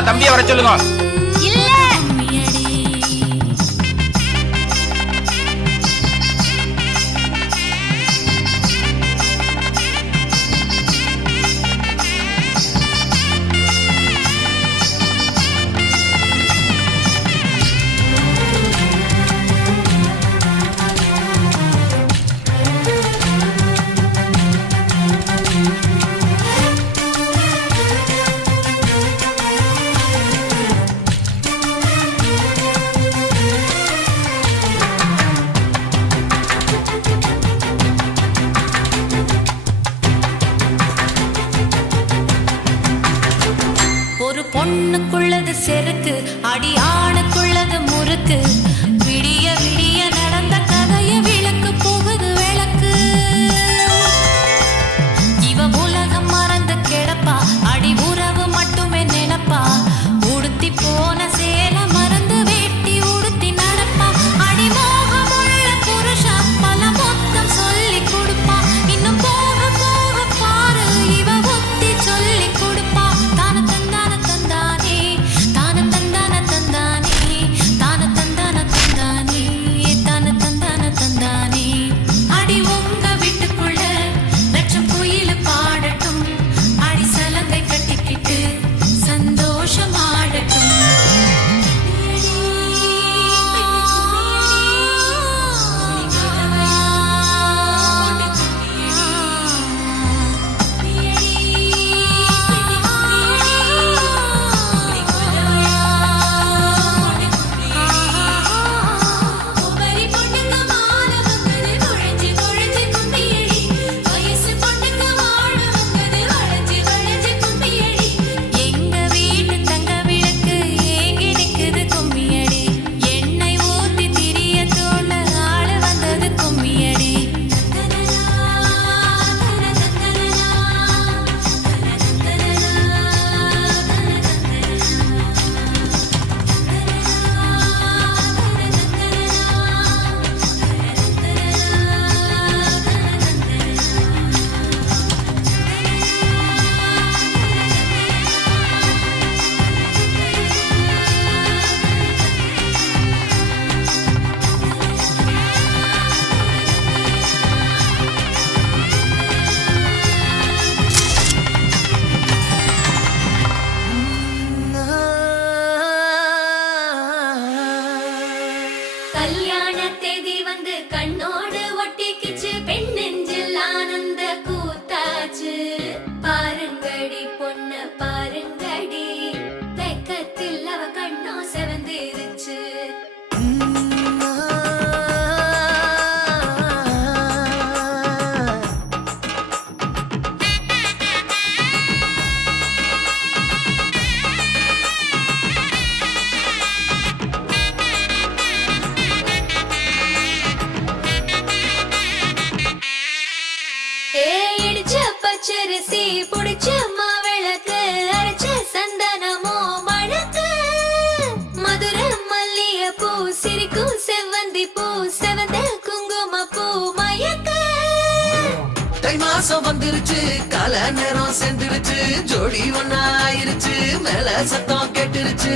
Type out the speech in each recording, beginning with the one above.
பொண்ணோட தம்பியை வர சொல்லுங்க. பொண்ணுக்குள்ளது செருக்கு, அடியானுக்குள்ளது முறுக்கு. விடிய விடிய நடந்த கதைய விளக்கு போகுது விளக்கு. இவ உலகம் மறந்து கிடப்பா, அடி உறவு மட்டுமே நினைப்பா. உடுத்தி போன சேல மறந்து வேட்டி உடுத்தி நடப்பா. அடி மோகமுள்ள புருஷா பல மொத்தம் சொல்லி கொடுப்பா. இன்னும் போக போக பாரு இவ ஒத்தி சொல்லி கொடுப்பா. தான தந்தான தந்தானே, தான தந்தான தந்தானே, தான தந்தான தந்தானே, தான தந்தான தந்தானே. அடி உங்க வீட்டுக்குள்ள லட்சம் குயில் பாடட்டும், அடி சலங்கை கட்டிக்கிட்டு சந்தோஷமாடட்டும். உபரி பொண்ணுங்க மாலை வந்தது குழஞ்சி குழஞ்சி கும்பியடி. வயசு பொண்ணுங்க வாழ வந்தது வளைஞ்சி வளைஞ்சி கும்பியடி. எங்க வீட்டு தங்க விளக்கு ஏங்கி நிக்குது கும்பியடி. எண்ணெய் ஊத்தி திரிய தோண ஆளு வந்தது கும்பியடி. கல்யாண தேதி வந்து கண்ணோடு ஒட்டிக்கிச்சு, பெண் நெஞ்சில் ஆனந்த கூத்தாச்சு. பாருங்கடி பொண்ணு பாருங்கடி, வெக்கத்தில் அவ கண்ணோ செவந்திருச்சு. இடிச்ச பச்சரிசி புடிச்ச மாவிளக்கு, அரைச்ச சந்தனமோ மணக்கு. மதுர மல்லிய பூ சிரிக்கும் செவ்வந்தி பூ, செவந்த குங்கும பூ மயக்க. தை மாசம் வந்துருச்சு, கால நேரம் சென்றுருச்சு, ஜோடி ஒன்னா ஆயிருச்சு, மேல சத்தம் கேட்டுருச்சு.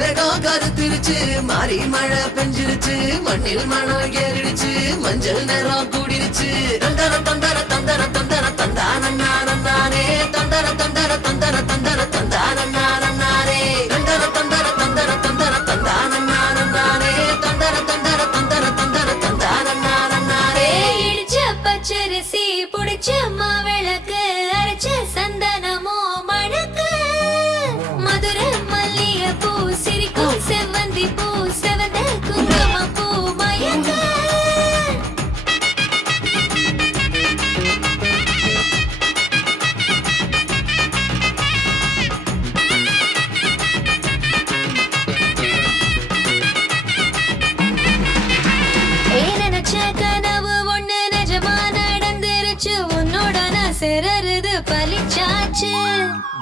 மேகம் கருத்துருச்சு, மாறி மழை பெஞ்சிருச்சு, மண்ணில் மணம் ஏறிடுச்சு, மஞ்சள் நேரம் கூடிருச்சு. தந்தர தந்தர தந்தர தந்தர தந்தானே, தந்தர தந்தர தந்தர தந்தர தந்தானே, தந்தர தந்தர தந்தர தந்தர தந்தானே, தந்தர தந்தர தந்தர தந்தர தந்தானே. இடிச்ச பச்சரிசி புடிச்ச மாவிளக்கு, அரைச்ச சந்தனமோ மணக்கு. மதுர மல்லிய பூ சிரிக்கும் செவ்வந்தி பூ, செவந்த குங்கும பூ மயக்க. நினைச்ச கனவு ஒண்ணு நிஜமா நடந்துருச்சு, உன்னோட நான் சிறருது பலிச்சாச்சு.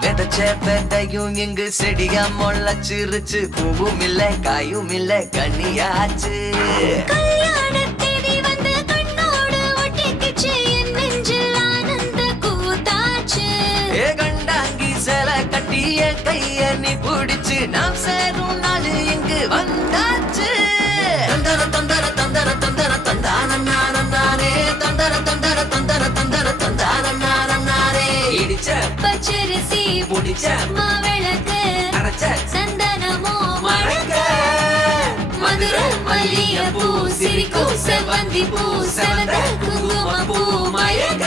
விதைச்ச விதையும் இங்கு செடியா முளைச்சிருச்சு, பூவும் இல்ல காயும் இல்ல கனியாச்சு. கல்யாண தேதி வந்து கண்ணோடு ஒட்டிக்கிச்சு, என் நெஞ்சில் ஆனந்த கூத்தாச்சு. கண்டாங்கி சேலை கட்டி என் கைய நீ பிடிச்சு நாம் சேரும் நாள் இங்கு வந்தாச்சு. தந்தர தந்தர தந்தர தந்தர தந்தான நானே தந்தர தந்தர தந்தர தந்தர தந்தான நானே இடிச்ச பச்சரிசி முடிச்ச மாவிளக்கு அரைச்ச சந்தனமோ மழக்க மதுர மல்லிகைப்பூ சிரிக்கும் செவ்வந்தி பூ செவந்த குங்குமப்பூ மயக்க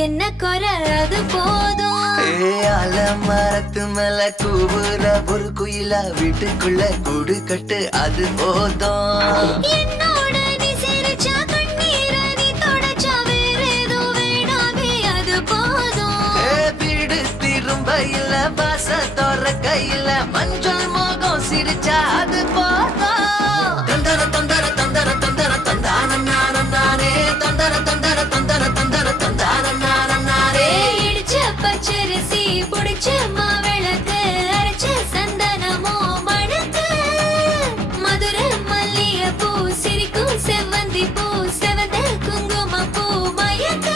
என்ன குறை அது போதும். மரத்து மேல கூவுற ஒரு குயிலா வீட்டுக்குள்ள கூடு கட்டு அது போதும். என்னோட நீ சிரிச்சா கண்ணீர நீ தொடச்சா வேற ஏதோ வேணாமே அது போதும். வீடு திரும்ப இல்ல வாச தோற கையில மஞ்சள் மோகம் சிரிச்சா அது போதும். தந்தர தந்தர தந்தர தந்தர தந்தான நானே தந்தர தந்தர தந்தர தந்தர தந்தான நானே இடிச்ச பச்சரிசி புடிச்ச மாவிளக்கு அரைச்ச சந்தனமோ மணக்கு மதுர மல்லிகைப்பூ சிரிக்கும் செவ்வந்தி பூ செவந்த குங்குமப்பூ மயக்க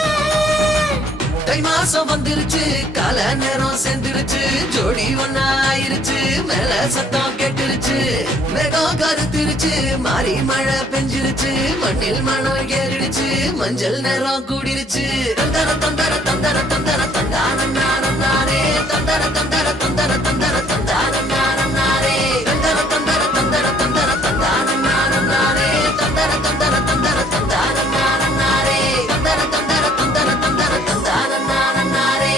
தை மாசம் வந்துருச்சு கால நேரம் சேர்ந்துருச்சு ஜோடி ஒன்னா ஆயிருச்சு மேல சத்தம் கேட்டுருச்சு மேகம் கருத்துருச்சு மாறி மழை பெஞ்சிருச்சு மண்ணில் மணல் ஏறிடுச்சு மஞ்சள் நேரம் கூடிருச்சு தந்தர தந்தர தந்தர தந்தர தந்தான நானே தந்தர தந்தர தந்தர தந்தர தந்தான நானே தந்தர தந்தர தந்தர தந்தர தந்தான நானே தந்தர தந்தர தந்தர தந்தான நானே தந்தர தந்தர தந்தர தந்தர தந்தான நானே.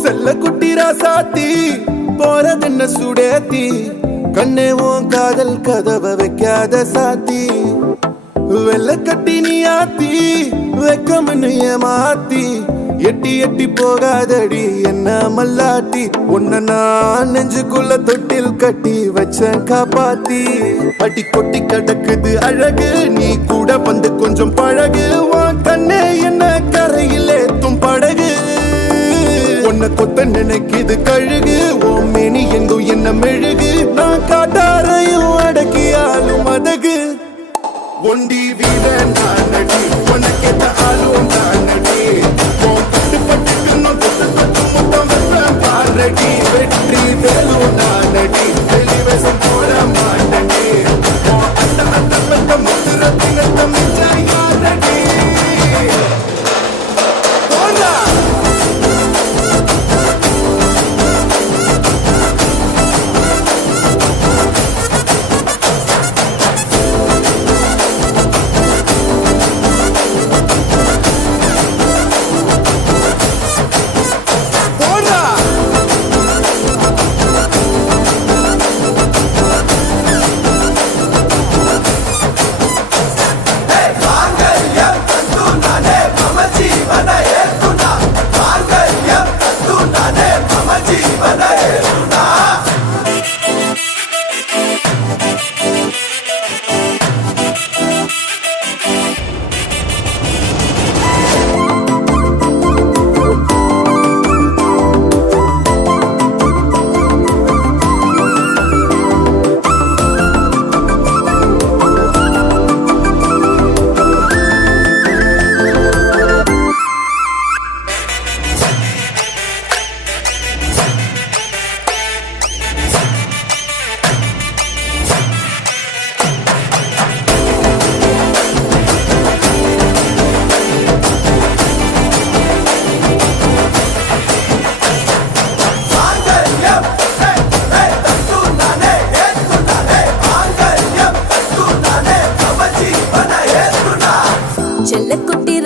செல்ல குட்டி ராசாத்தி போறதென்ன சுடேத்தி கண்ணே உன் காதல் கதவை வைக்காத சாத்தி வெள்ள கட்டி நீ ஆத்தி வெக்கம்னு ஏமாத்தி எட்டி எட்டி போகாதடி என்ன மல்லாட்டி உன்ன நான் நெஞ்சுக்குள்ள தொட்டில் கட்டி வச்ச காப்பாத்தி அடி கொட்டி கிடக்குது அழகு நீ கூட வந்து கொஞ்சம் பழகு உன் கண்ணே என்ன கரையில் ஏத்தும் படகு உன்னை கொத்த நினைக்குது கழுகு ஓம் மேனி எங்கும் என்ன மெழுகு நான் காட்டாரையும் அடக்கியாலும் அதகு ஒண்டி வீர நானடி உனக்கேத்த ஆளும் தானடி உன் பட்டு பட்டுக்கணும் தொட்டு தொட்டு முத்தம் வெப்பம் பாரடி வெற்றி வேலும் நானடி வெளிவேசம் போட மாட்டடி உன் அந்த அந்த பட்ட முத்துர தினத்த மிச்ச யாரடி போடா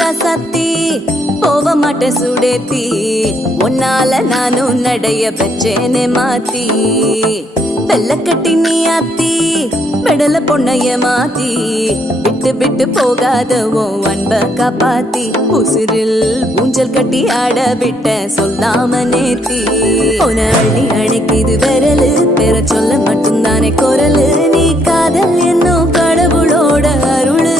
ராசாத்தி போக மாட்டேன் சுடேத்தி உன்னால நானும் நடைய பெற்றேனே மாத்தி வெள்ளக்கட்டி நீ ஆத்தி பெடல பொண்ணைய மாத்தி விட்டு விட்டு போகாத உன் அன்ப காப்பாத்தி உசிரில் ஊஞ்சல் கட்டி ஆட விட்ட சொல்லாம நேத்தி உன அள்ளி அணைக்குது விரலு பெற சொல்ல மட்டும்தானே குரலு நீ காதல் என்னும் கடவுளோட அருளு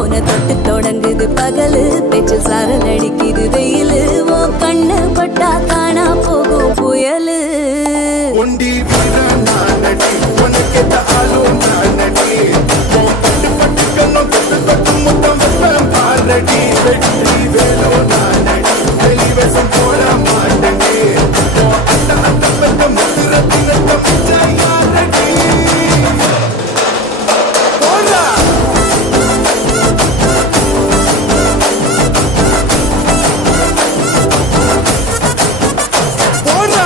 உன தொட்டு தொடங்குது பகலு பேச்சில் சாரல் அடிக்குது வெயிலு ஓ கண்ணு பட்டா காணா போகும் புயலு ஒண்டி வீரா நானடி உனக்கேத்த ஆளும் நானடி பட்டு பட்டு கண்ணும் தொட்டு தொட்டு முத்தம் வைப்பேன் பாரடி வெற்றி வேலோ நானடி வெளிவேசம் போட மாட்டடி அந்த அந்த பெத்த முத்திரத்தினத்த மிச்சம் யாரடி போடா போடா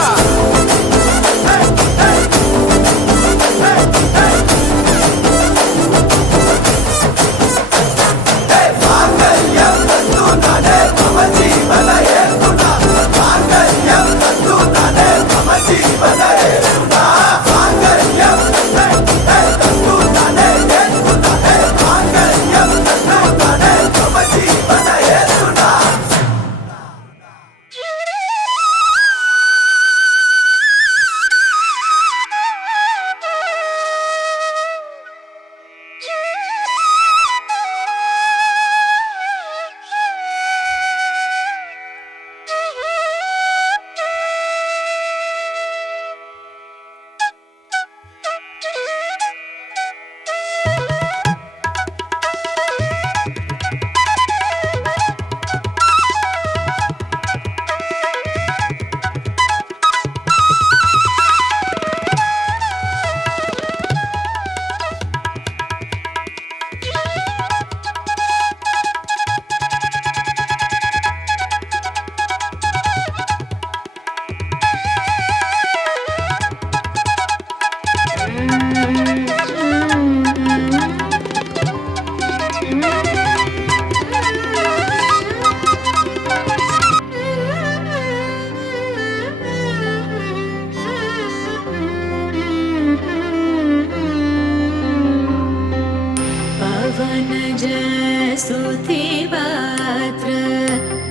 स्तुतिपात्र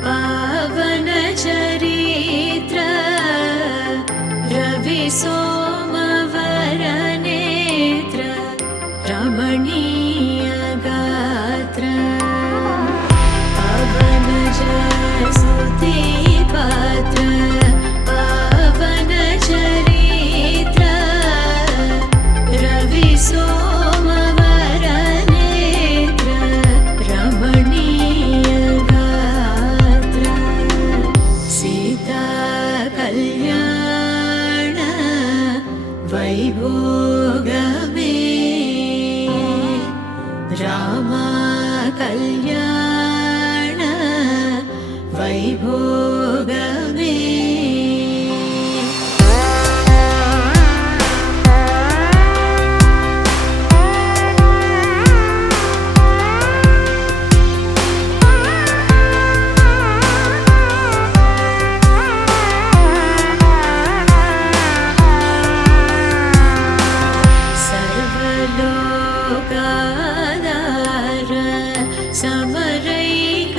पावन चरित्र रवि सोमवर नेत्र रमणीय गात्र पावन स्तुतिपात्र पावन चरित्र रवि सोमवर नेत्र रमणीय गात्र सीता कल्याण वैभोगमे रामा कल्याण वैभोगमे सर्वलोकाधार समरैकवीर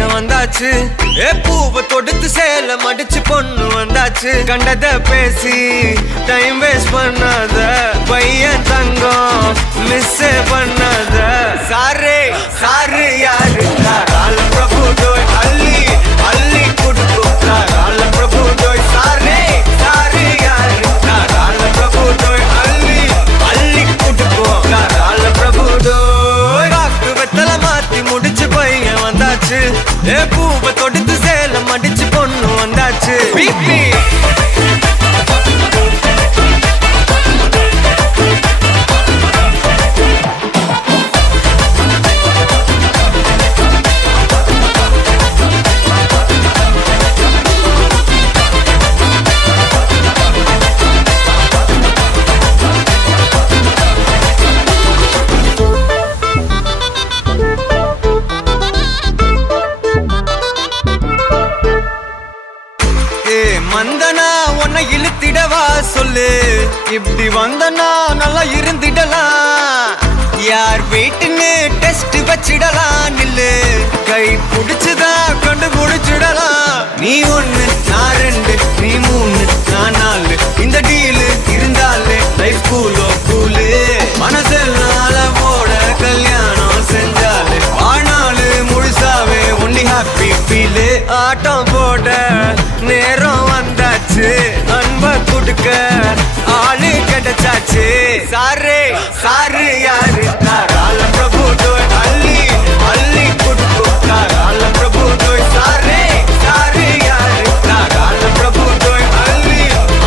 பையன் வந்தாச்சு பூவை தொடுத்து சேல மடிச்சு பொண்ணு வந்தாச்சு கண்டத பேசி டைம் வேஸ்ட் பண்ணாத பையன் தங்கம் மிஸ் பண்ணாத சாரு சாரு யாரு கால பிரபு டோய் அள்ளி அள்ளி குடுக்கும் கால பிரபு டோய் சாரே சாரு யாரு கால பிரபு டோய் அள்ளி அள்ளி குடுக்கும் கால பிரபு டோய் ராக்கு வெத்தல மாத்தி முடிச்சு பையன் வந்தாச்சு பூவை தொடுத்து சேல மடிச்சு பொண்ணு வந்தாச்சு பிபி மந்தனா உன்னை இழுத்திடவா சொல்லு இப்படி வந்தனா நல்லா இருந்திடலாம் யார் வீட்டுன்னு டெஸ்ட் வச்சிடலாம் நில்லு கை புடிச்சுதா கண்டு முடிச்சிடலாம் நீ ஒண்ணு நான் ரெண்டு நீ மூணு நான் நாலு இந்த டீலு இருந்தாலே லைஃப் கூலோ கூலு மனசெல்லாம் போட கல்யாணம் செஞ்சாலே ஆனாலு முழுசாவே ஒன்லி ஹாப்பி ஃபீலு ஆட்டம் போட நேரம் வந்தாச்சு அன்ப குடுக்க ஆளு கிடைச்சாச்சு சாரு சாரு யாரு கால பிரபு டோய் அள்ளி அள்ளி குடுக்கும் கால பிரபு டோய் சாரே சாரு யாரு கால பிரபு டோய் அள்ளி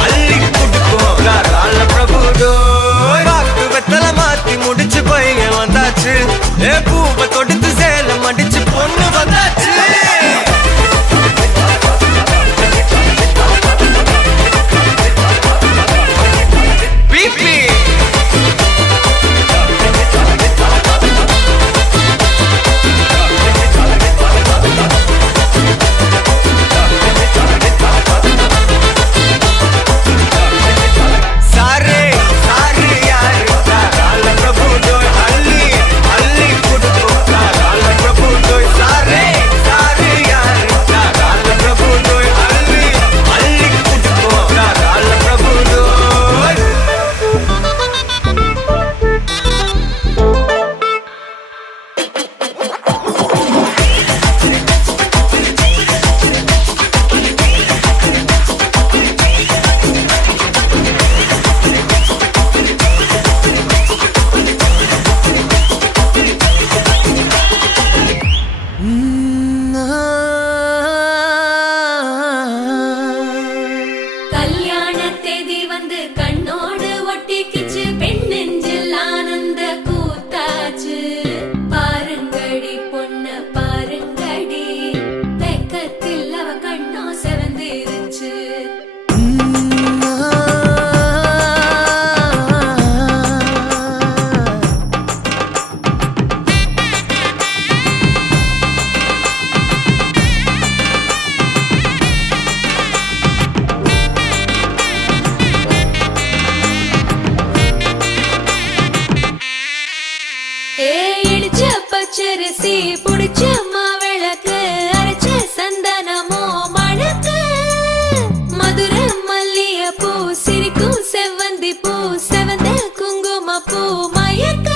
அள்ளி குடுக்கும் கால பிரபு டோய் ராக்கு வெத்தல மாத்தி முடிச்சு பையன் வந்தாச்சு பூவை தொடுத்து சேல மடிச்சு பொண்ணு வந்தாச்சு பச்சரிசி புடிச்ச மாவிளக்கு அரைச்ச சந்தனமோ மணக்கு மதுர மல்லிய பூ சிரிக்கும் செவ்வந்தி பூ செவந்த குங்கும பூ மயக்க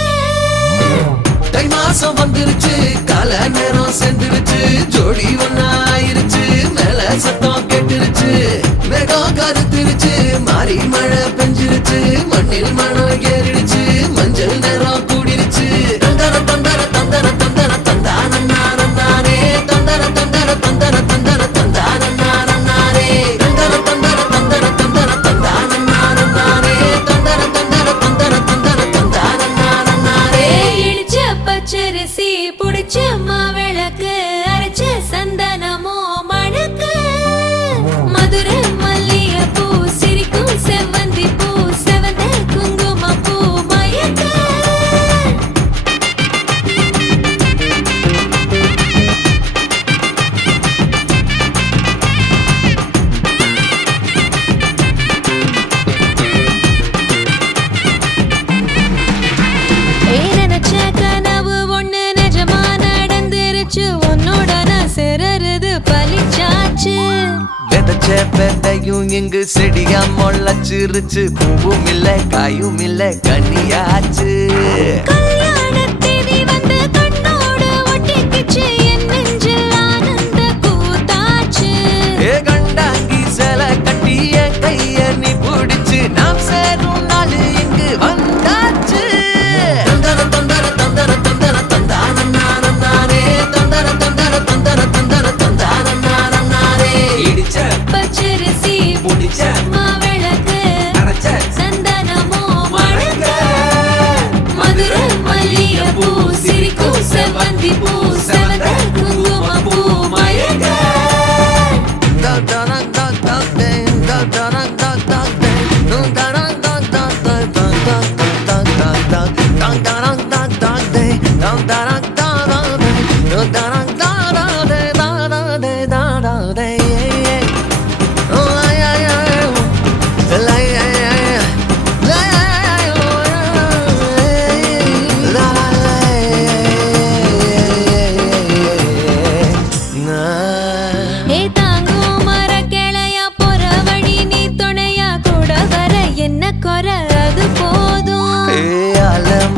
தை மாசம் வந்துருச்சு கால நேரம் சென்றுருச்சு ஜோடி ஒன்னாயிருச்சு மேல சத்தம் கெட்டுருச்சு மேகம் கருத்துருச்சு மாறி மழை பெஞ்சிருச்சு மண்ணில் மணம் ஏறிடுச்சு மஞ்சள் நேரம் கூடிருச்சு தந்தர தந்தர தந்தர தந்தர தந்தானே தந்தர தந்தர தந்தர தந்தர தந்தானே தந்தர தந்தர தந்தர தந்தர தந்தானே தந்தர தந்தர தந்தர தந்தர தந்தானே இடிச்ச பச்சரிசி புடிச்ச மாவிளக்கு அரைச்ச சந்தனமோ மணக்கு மதுர மல்லிய பூ சிரிக்கும் செவ்வந்தி பூ செவந்த குங்கும பூ வச்ச பெட்டையும் இங்கு செடியா முளைச்சிருச்சு. பூவும் இல்ல காயும் இல்ல கனியாச்சு. கல்யாணத் தேதி வந்து கண்ணோடு ஒட்டிக்கிச்சு, என் நெஞ்சில் ஆனந்த கூத்தாச்சு. ஏ கண்டாங்கி சில கட்டிய கைய நீ பிடிச்சு நாம் சேரும் நாள் இங்கு வந்தாச்சு. தந்தர தந்தர தந்தர தந்தர தந்தான நானே தந்தர தந்தர தந்தர தந்தர தந்தான நானே. இடிச்ச பச்சரிசி முடிச்ச மாவிளக்கு அரைச்ச சந்தனமோ மணக்க, மதுரை மல்லிகைப்பூ சிரிக்கும் செவ்வந்தி பூ செவந்த குங்குமப்பூ மயக்க. ஏ தாங்கும் மரக்கிளையா போற வழி நீ துணையா கூட வர என்ன குறை அது போதும்.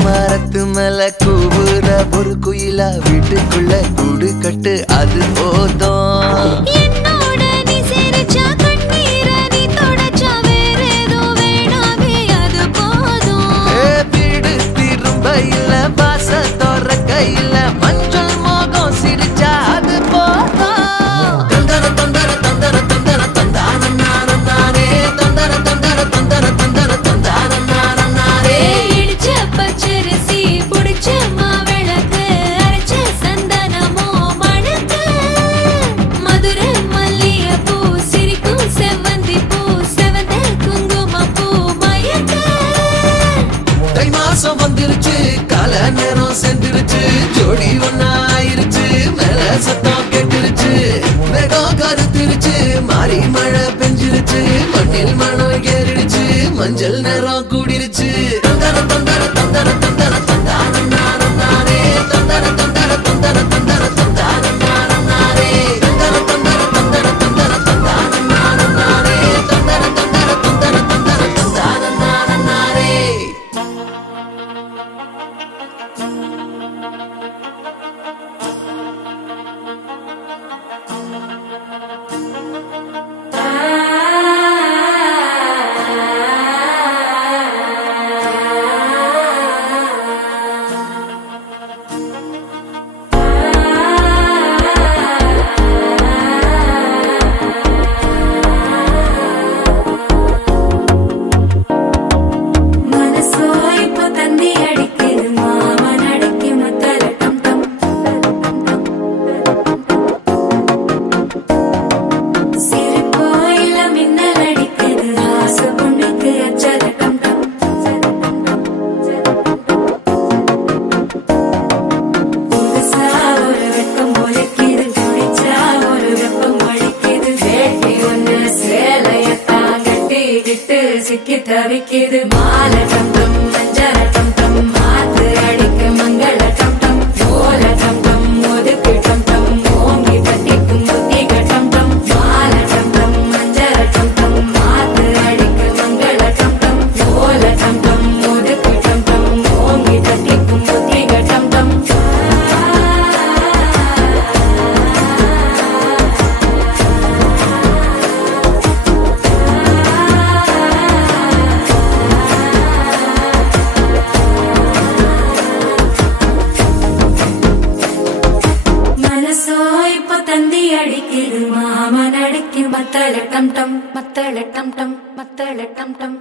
மரத்து மேல கூவுற ஒரு குயிலா வீட்டுக்குள்ள கூடு கட்டு அது போதும். என்னோட நீ சிரிச்சா கண்ணீர நீ தொடச்சா வேற ஏதோ வேணாமே அது போதும். வீடு திரும்ப இல்ல வாச திறக்க இல்ல மஞ்சள் மோகம் சிரிச்சா அது போதும். தந்தர தந்தர தந்தர தந்தர தந்தான நானே தந்தர தந்தர தந்தர தந்தர தந்தான நானே. இடிச்ச பச்சரிசி புடிச்ச மாவிளக்கு அரைச்ச சந்தனமோ மணக்க, மதுரை மல்லிகைப்பூ சிரிக்கும் செவ்வந்தி பூ செவந்த குங்குமப்பூ மயக்க. தை மாசம் வந்துருச்சு கால நேரம் சென்றுருச்சு. ஜோடி ஒன்னாயிருச்சு மேல சத்தம் கேட்டுருச்சு. மேகம் கருத்துருச்சு மாறி மழை பெஞ்சிருச்சு. மண்ணில் மணம் ஏறிடுச்சு மஞ்சள் நேரம் கூடிருச்சு. தந்தர தந்தர தந்தர தந்தர தந்தான நானே தந்தர தந்தர தந்தர தந்தர தந்தான நானே தந்தர தந்தர தந்தர தந்தர தந்தான நானே தந்தர தந்தர தந்தர தந்தர தந்தான நானே. மனசோ இப்போ தந்தி அடிக்குது, மாமன் அடிக்கு மத்தல டம் டம். சிரிப்போ இல்ல மின்னல் அடிக்குது, ஆசை பொண்ணுக்கு அச்சத டம் டம். புதுசா ஒரு வெட்கம் ஒலிக்குது, குடிச்சா ஒரு வெப்பம் ஒழிக்குது. வேட்டி ஒண்ணு சேலையத்தான் கட்டிக்கிட்டு சிக்கி தவிக்குது. மாலை டம் டம் மஞ்சள டம் டம், மாத்து அடிக்க மங்கள டம் டம். ஓல டம் டம் ஒதுக்கு டம் டம், ஓங்கி தட்டிக்கும் புத்திக டம் டம். மாலை டம் டம் மஞ்சள டம் டம், மாத்து அடிக்க மங்கள டம் டம். ஓல டம் டம் ஒதுக்கு டம் டம், ஓங்கி தட்டிக்கும் புத்திக டம் டம். மனசோ இப்போ தந்தி அடிக்குது, மாமன் அடிக்கு மத்தள டம் டம், மத்தள டம் டம், மத்தள டம் டம்.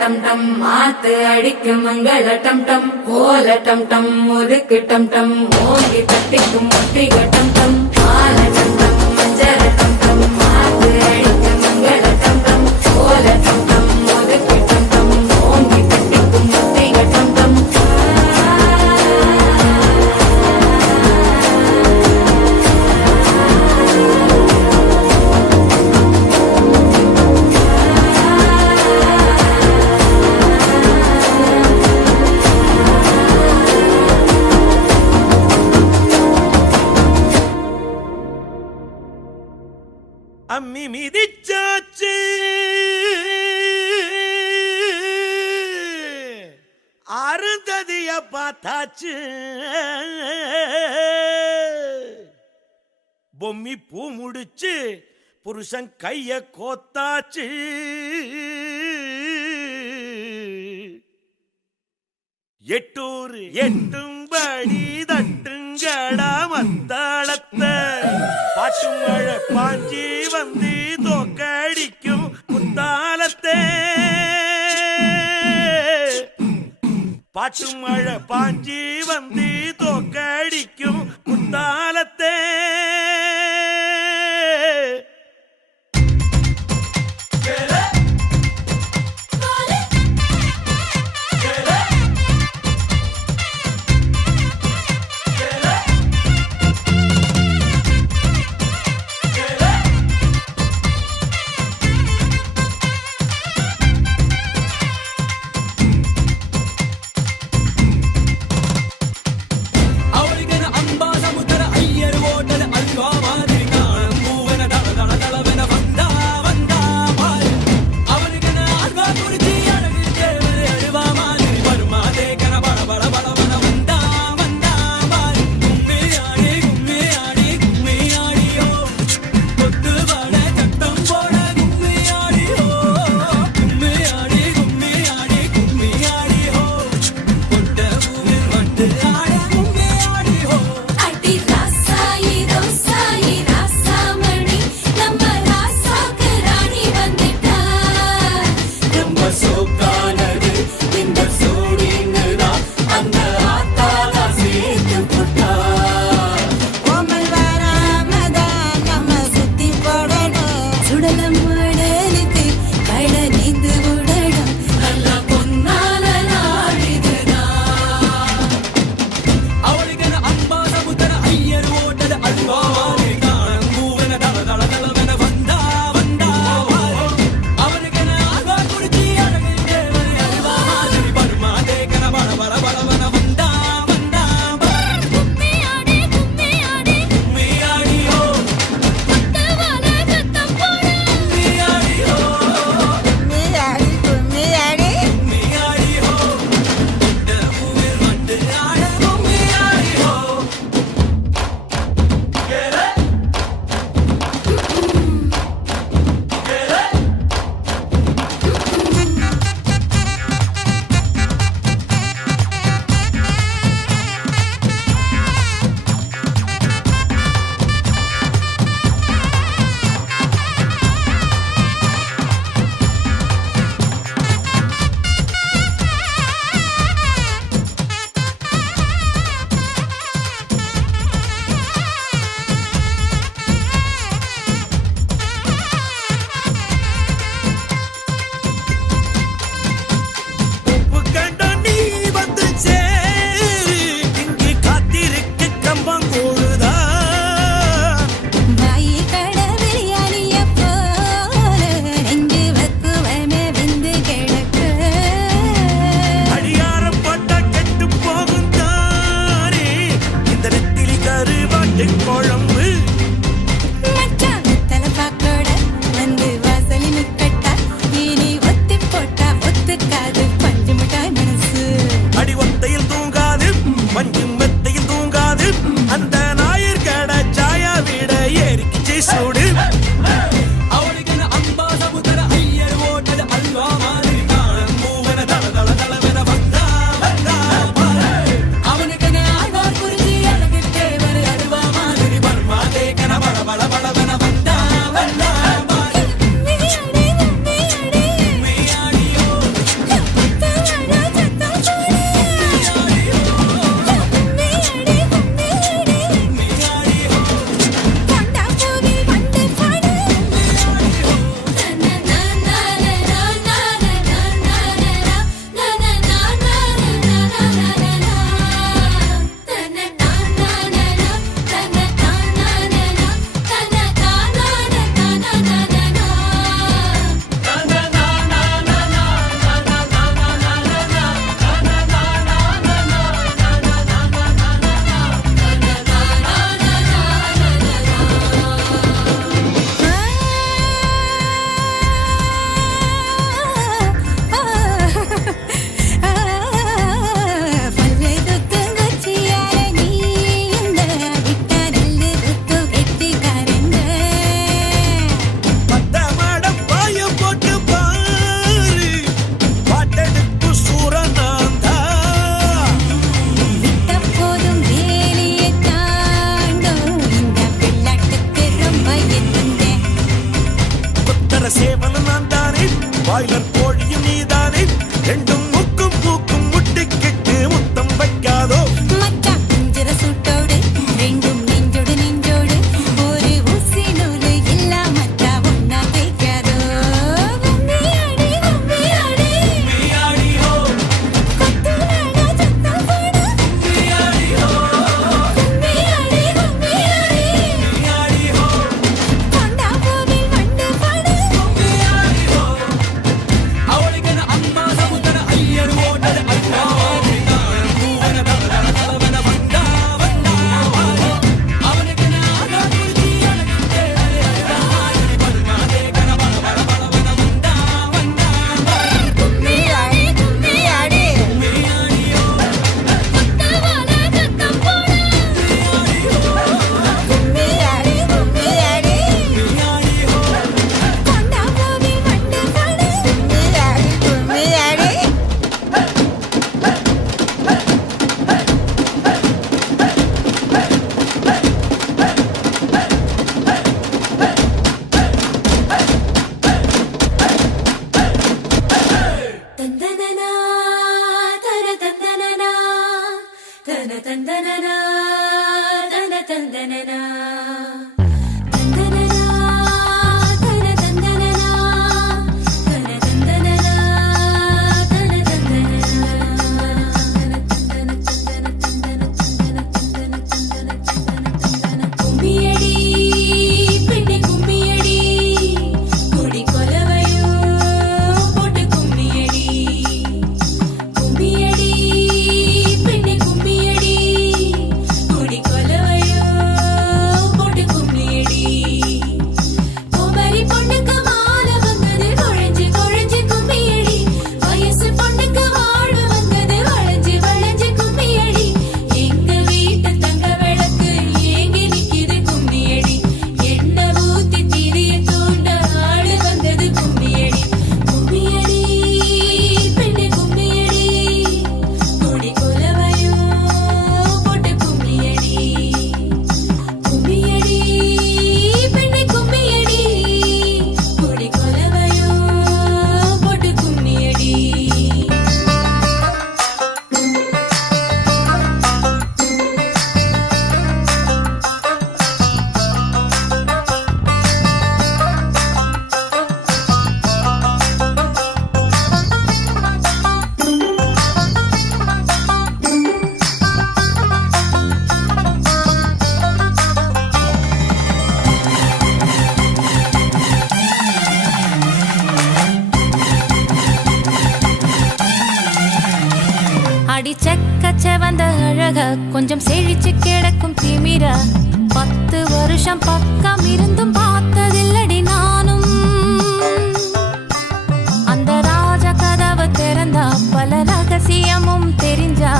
டம் டம் மாத்து அடிக்கும் மங்கள டம் டம் ஓல டம் டம் முறுக்கு டம் டம் ஓங்கி தட்டிக்கும் முட்டிக டம் டம் மால டம் டம் மஞ்சள டம் டம் மாத்து அடிக்கும் மங்கள டம் டம் ஓல டம் டம் முறுக்கு டம் டம் ஓங்கி தட்டிக்கும் முட்டிக டம் டம் அம்மி மிதிச்சாச்சு அருந்ததிய பார்த்தாச்சு பொம்மி பூ முடிச்சு புருஷன் கைய கோத்தாச்சு எட்டூர் எட்டும்படி தட்டுங்கடா மத்தாளத்தை பாட்டு மழை பாஞ்சி வந்து தோக்கடிக்கும் குத்தாலத்தே பாட்டு மழை பாஞ்சி வந்து தோக்கடிக்கும் குத்தாலத்தே தந்தனனா தன தந்தனனா வந்த அழக கொஞ்சம் செழிச்சு கிடக்கும் திமிரா 10 வருஷம் பக்கம் இருந்தும் பார்த்ததில்லடி நானும் அந்த ராஜ கதவு திறந்தா பல ரகசியமும் தெரிஞ்சா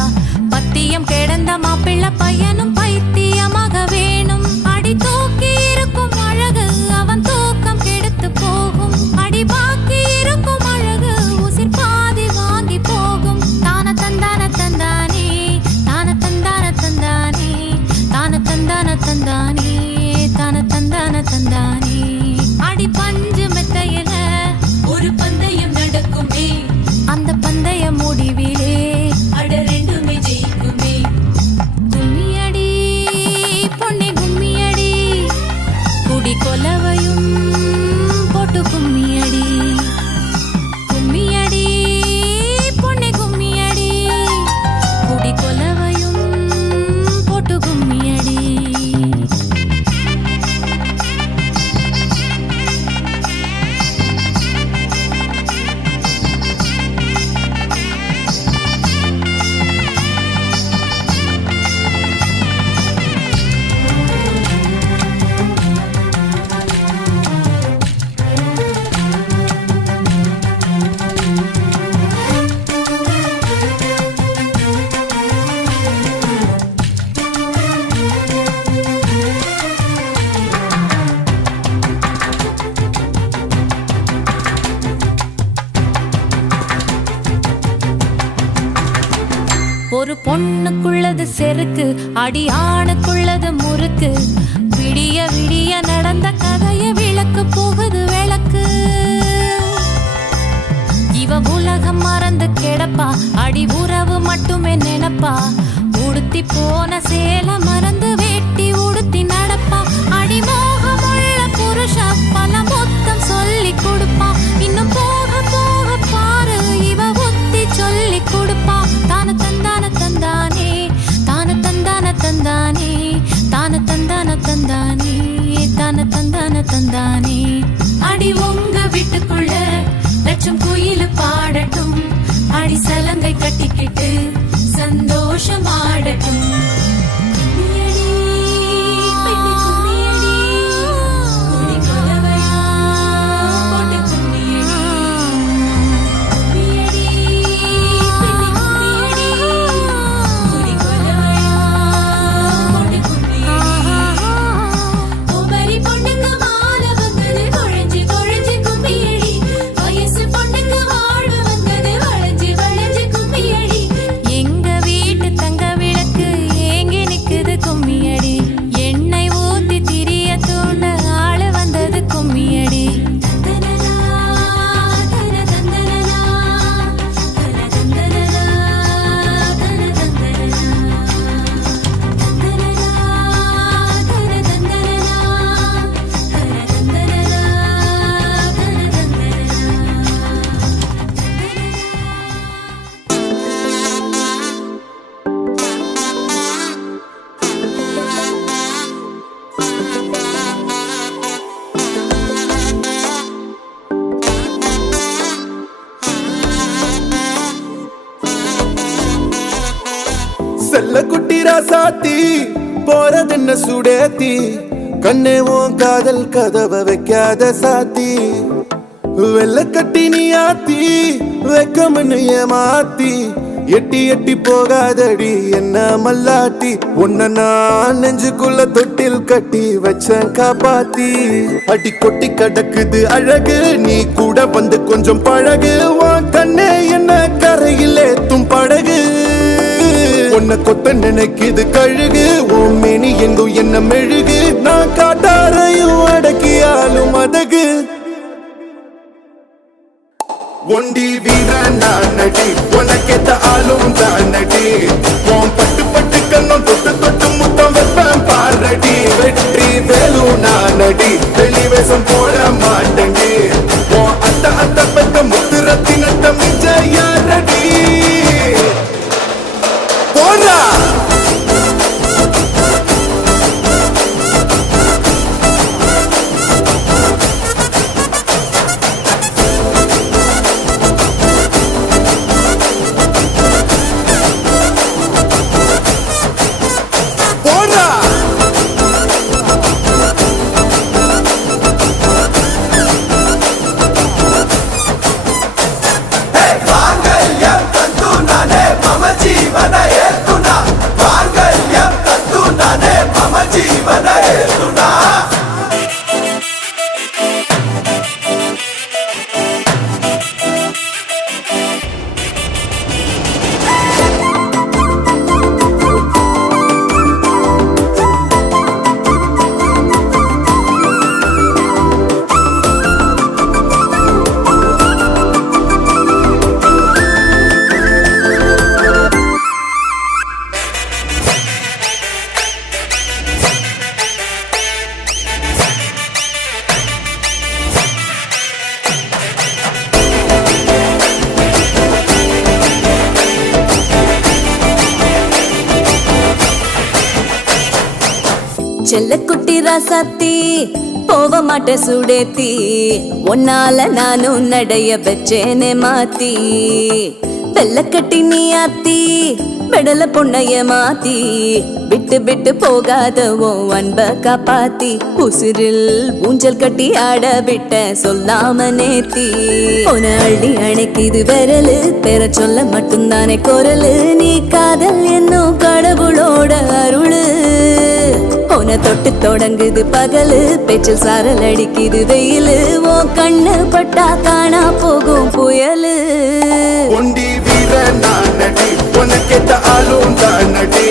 பத்தியம் கிடந்த மாப்பிள்ள பையனும் பைத்தியமாக வேணும் அடி தூக்கி இருக்கும் அழகு அவன் தூக்கம் கெடுத்து போகும் அடி பாக்கி இருக்கும் அழகு உசிர் பாதி வாங்கி போகும் தான தந்தான தந்தானே தான தந்தான தந்தானே தான தந்தான தந்தானே தான தந்தான தந்தானே அடி பஞ்சு மெத்தையில ஒரு பந்தயம் நடக்குமே அந்த பந்தய முடிவிலே அட ரெண்டுமே ஜெயிக்குமே கும்மியடி பொன்னே கும்மியடி குடி கொலவையும் போட்டு கும்மியடி கும்மியடி பொன்னே கும்மியடி குடி கொலவையும் போட்டு கும்மியடி ஒரு பொண்ணுக்குள்ளது செருக்கு அடி ஆணுக்குள்ளது முறுக்கு விடிய விடிய நடந்த கதைய விளக்கு போகுது விளக்கு இவ உலகம் மறந்து கிடப்பா அடி உறவு மட்டுமே நினைப்பா உடுத்தி போன சேல மறந்து வேட்டி உடுத்தி நடப்பா அடி மோகமுள்ள புருஷா பல மொத்தம் சொல்லி கொடுப்பா இன்னும் போக போக பாரு இவ ஒத்தி சொல்லி கொடுப்பா தான தந்தான தந்தானே தான தந்தான தந்தானே தான தந்தான தந்தானே தான தந்தான தந்தானே அடி உங்க வீட்டுக்குள்ள லட்சம் குயிலு பாடட்டும் அடி சலங்கை கட்டிக்கிட்டு சந்தோஷம் ஆடட்டும் எங்க வீட்டு தங்க விளக்கு வெள்ள குட்டி ராசாத்தி போறதென்ன சுடேத்தி கண்ணே உன் காதல் கதவை வைக்காத சாத்தி வெள்ள கட்டி நீ ஆத்தி வெக்கம்னு ஏமாத்தி எட்டி எட்டி போகாதடி என்ன மல்லாட்டி உன்ன நான் நெஞ்சுக்குள்ள தொட்டில் கட்டி வச்சேன் காப்பாத்தி அடி கொட்டி கடக்குது அழகு நீ கூட வந்து கொஞ்சம் பழகு உன் கண்ணே என்ன கரையில் ஏத்தும் படகு உன்னை கொத்த நினைக்குது கழுகு உன் மேனி எங்கும் என்ன மெழுகு நான் காட்டாரையும் அடக்கியாலும் அதகு ஒண்டி வீரன் நான் நடி உனக்கேத்த ஆளும் தான் நடி உன் பட்டு பட்டு கண்ணும் தொட்டு தொட்டு முத்தம் வைப்பேன் பாரடி வெற்றி வேலு நான் நடி வெளிவேசம் போட மாட்டேன் உன் அத்த அத்த பத்த முத்து ரத்தினத்த மிஞ்ச யாரடி போடா செல்ல குட்டி ராசாத்தி போக மாட்ட சுடேத்தி ஒன்னால நானும் நடைய பெச்சேனே மாத்தி வெள்ள கட்டி நீ ஆத்தி பெடல பொண்ணைய மாத்தி விட்டு விட்டு போகாதவோ அன்ப காப்பாத்தி உசிரில் ஊஞ்சல் கட்டி ஆட விட்ட சொல்லாம நேத்தி உன அள்ளி அணைக்குது விரலு பெற சொல்ல மட்டும்தானே குரலு நீ காதல் என்னும் கடவுளோட அருளு உன தொட்டு தொடங்குது பகலு பேச்சில் சாரல் அடிக்குது வெயிலு ஓ கண்ணு பட்டா காணா போகும் புயலு ஒண்டி வீரன் நான் நடி உனக்கேத்த ஆளும் தான் நடி